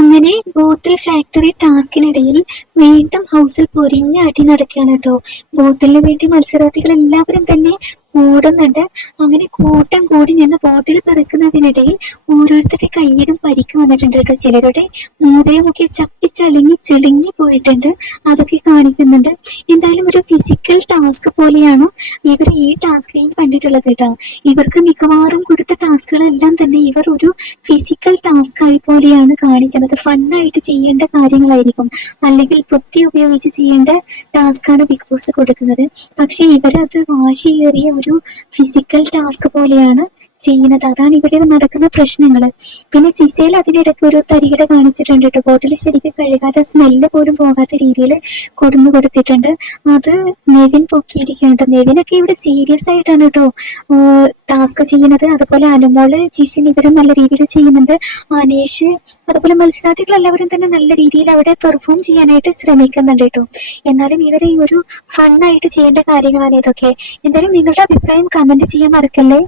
അങ്ങനെ ബോട്ടിൽ ഫാക്ടറി ടാസ്കിനിടയിൽ വീണ്ടും ഹൗസിൽ പൊരിഞ്ഞ അടി നടക്കുകയാണ് കേട്ടോ. ബോട്ടിലിന് വേണ്ടി മത്സരാർത്ഥികൾ എല്ലാവരും തന്നെ ഓടുന്നുണ്ട്. അങ്ങനെ കൂട്ടം കൂടി നിന്ന് ബോട്ടിൽ പെറുക്കുന്നതിനിടയിൽ ഓരോരുത്തരുടെ കയ്യിലും പരിക്ക് വന്നിട്ടുണ്ട് കേട്ടോ. ചിലരുടെ മൂതയുമൊക്കെ ചപ്പിച്ചളിങ്ങി ചിളുങ്ങി പോയിട്ടുണ്ട്. അതൊക്കെ കാണിക്കുന്നുണ്ട്. എന്തായാലും ഒരു ഫിസിക്കൽ ടാസ്ക് പോലെയാണ് ഇവർ ഈ ടാസ്കിനെയും കണ്ടിട്ടുള്ളത് കേട്ടോ. ഇവർക്ക് മിക്കവാറും കൊടുത്ത ടാസ്കുകളെല്ലാം തന്നെ ഇവർ ഒരു ഫിസിക്കൽ ടാസ്ക് ആയി പോലെയാണ് കാണിക്കുന്നത്. ഫണ്ണായിട്ട് ചെയ്യേണ്ട കാര്യങ്ങളായിരിക്കും. അല്ലെങ്കിൽ ബുദ്ധി ഉപയോഗിച്ച് ചെയ്യേണ്ട ടാസ്ക്കാണ് ബിഗ് ബോസ് കൊടുക്കുന്നത്. പക്ഷെ ഇവരത് വാശിയേറിയ ഒരു ഫിസിക്കൽ ടാസ്ക് പോലെയാണ് ചെയ്യുന്നത്. അതാണ് ഇവിടെ നടക്കുന്ന പ്രശ്നങ്ങൾ പിന്നെ ചിസയിൽ അതിനിടയ്ക്ക് ഒരു തരികിട കാണിച്ചിട്ടുണ്ട് കേട്ടോ. ബോട്ടിൽ ശരിക്കും കഴുകാതെ സ്മെല്ല് പോലും പോകാത്ത രീതിയിൽ കൊടുന്നു കൊടുത്തിട്ടുണ്ട്. അത് നെവിൻ പൊക്കിയിരിക്കുന്നുണ്ട് നെവിനൊക്കെ ഇവിടെ സീരിയസ് ആയിട്ടാണ് കേട്ടോ ടാസ്ക് ചെയ്യുന്നത്. അതുപോലെ അനുമോൾ ജിഷൻ ഇവരും നല്ല രീതിയിൽ ചെയ്യുന്നുണ്ട്. അനേഷ് അതുപോലെ മത്സരാർത്ഥികൾ എല്ലാവരും തന്നെ നല്ല രീതിയിൽ അവിടെ പെർഫോം ചെയ്യാനായിട്ട് ശ്രമിക്കുന്നുണ്ട് കേട്ടോ. എന്നാലും ഇവരെ ഈ ഒരു ഫണ്ണായിട്ട് ചെയ്യേണ്ട കാര്യങ്ങളാണ് ഇതൊക്കെ. എന്തായാലും നിങ്ങളുടെ അഭിപ്രായം കമന്റ് ചെയ്യാൻ മറക്കല്ലേ?